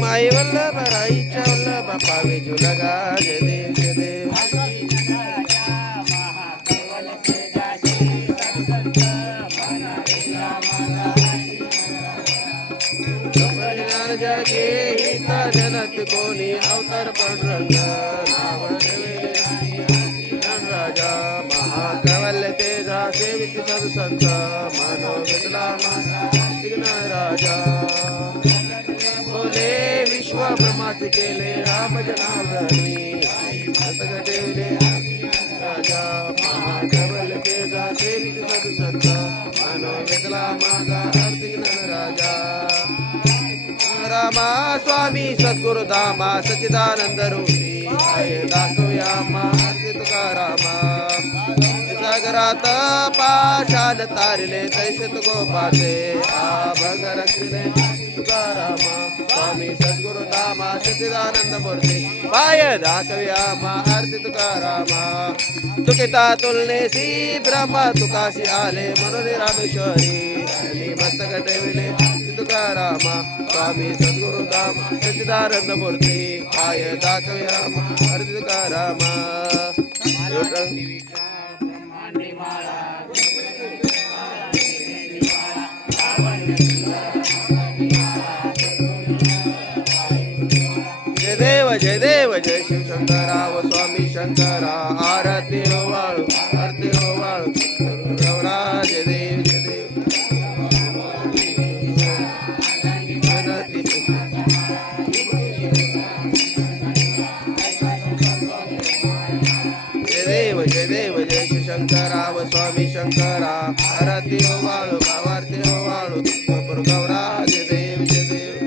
माई वल्लभ राईच्या वल्लभ पावे जुलगा जय देव जय देव जगे हिता जनत कोणी अवतार पांडुरंग नाव राजा महाकवल्य तेजा सेवित सद संत मानो विकला राजा बोले विश्व ब्रह्माचे केले राम जनार्दनी ठेवले राजा महाकवल्य तेजा सेवित सद संत मानो विकला मागा आर्थिक राजा रामा स्वामी सद्गुरु धामा सच्चिदानंद रूपी आय दाखवया आरती तुकारामा सागरात पाषाण तारिले तैसे गोपाचे भग रक्षिले तुकारामा स्वामी सद्गुरु धामा सच्चिदानंद मूर्ती पाय दाखवया आरती तुकारामा तुकिता तुलनेसी ब्रह्म तुकाशी आले म्हणून रामेश्वरी मस्तक ठेविले तुकारामा स्वामी सद्गुरु धाम सच्चिदानंद मूर्ती पाय दाखव्या आरती तुकारामा जय देव जय शिव शंकरा व स्वामी शंकरा आरती हो वाळू आरती हो वाळू गौरा जय देव जय देव जय देव जय शिव शंकरा व स्वामी शंकरा आरती हो वाळू भावारती हो वाळू गौरा जय देव जय देव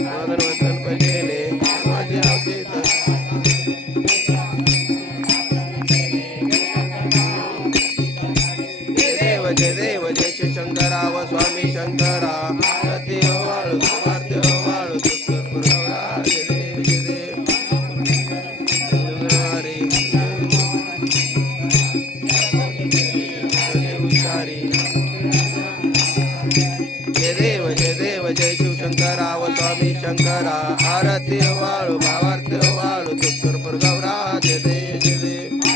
मदन वतन पहिले माझे अवधीत जय देव जय शिव शंकरा व स्वामी शंकरा आरती हो वाळू भावारती हो वाळू गौरा जय देव जय देव जय शिव शंकरा व स्वामी शंकरा आरती हो वाळू भावारती हो वाळू तुकर गौरा जय देव जय देव